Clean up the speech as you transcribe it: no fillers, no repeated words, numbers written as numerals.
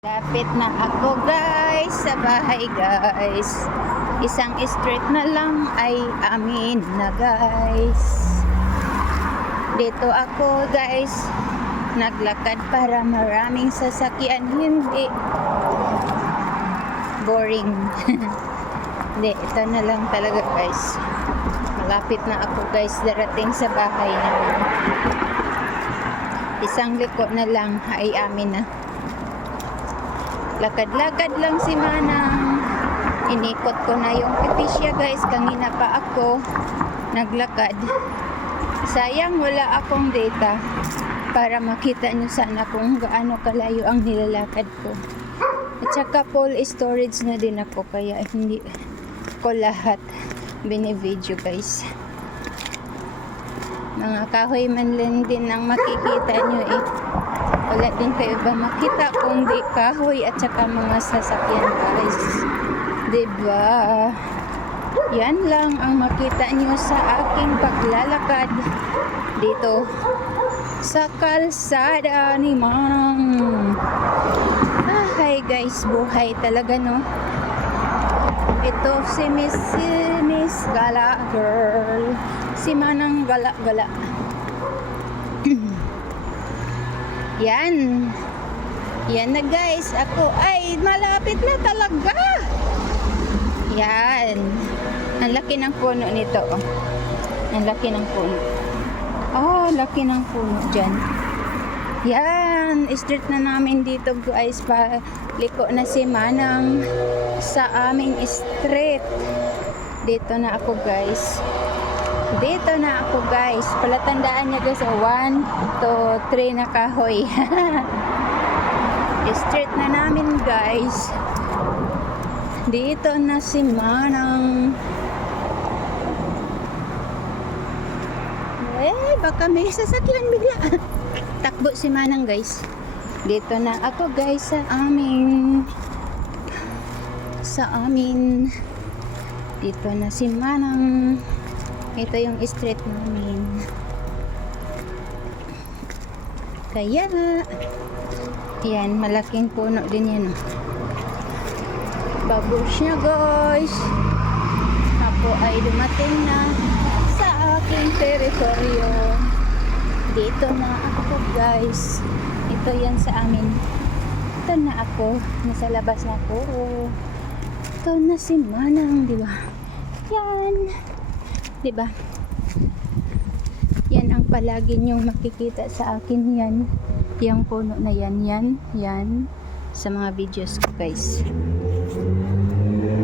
Lapit na ako guys sa bahay guys. Isang street na lang ay amin na guys. Dito ako guys naglakad para maraming sasakyan, hindi boring. Hindi, ito na lang talaga guys. Malapit na ako guys darating sa bahay namin. Isang liko na lang ay amin na. Lakad-lakad lang si Manang. Inikot ko na yung pipisya guys. Kanina pa ako naglakad. Sayang wala akong data para makita nyo sana kung gaano kalayo ang nilalakad ko. At saka full storage na din ako, kaya hindi ko lahat binivideo guys. Mga kahoy man lang din ang makikita nyo eh. Wala din kayo ba makita kung di kahoy at saka mga sasakyan guys. Diba? Yan lang ang makita nyo sa aking paglalakad dito sa kalsada ni Manang. Hi guys, buhay talaga no. Ito si Miss Gala Girl. Si Manang Gala-Gala. Yan. Yan na guys. Ako ay malapit na talaga. Yan. Ang laki ng puno nito. Oh. Ang laki ng puno. Oh, laki ng puno dyan. Yan. Street na namin dito guys. Paliko na si Manang sa aming street. Dito na ako guys. Dito na ako guys. Palatandaan niya guys. 1, 2, 3 na kahoy. Street na namin guys. Dito na si Manang. Baka may sasakyan bigla. Takbo si Manang guys. Dito na ako guys sa amin. Dito na si Manang. Ito yung street namin. Kaya yan, malaking puno din yan. Babush niya guys. Ako ay dumating na sa aking teritoryo. Dito na ako guys. Ito yan sa amin. Ito na ako. Nasa labas na ako. Ito na si Manang, diba? Yan. Diba? Yan ang palagi nyong makikita sa akin yan. Yung puno na yan. Yan. Sa mga videos ko guys.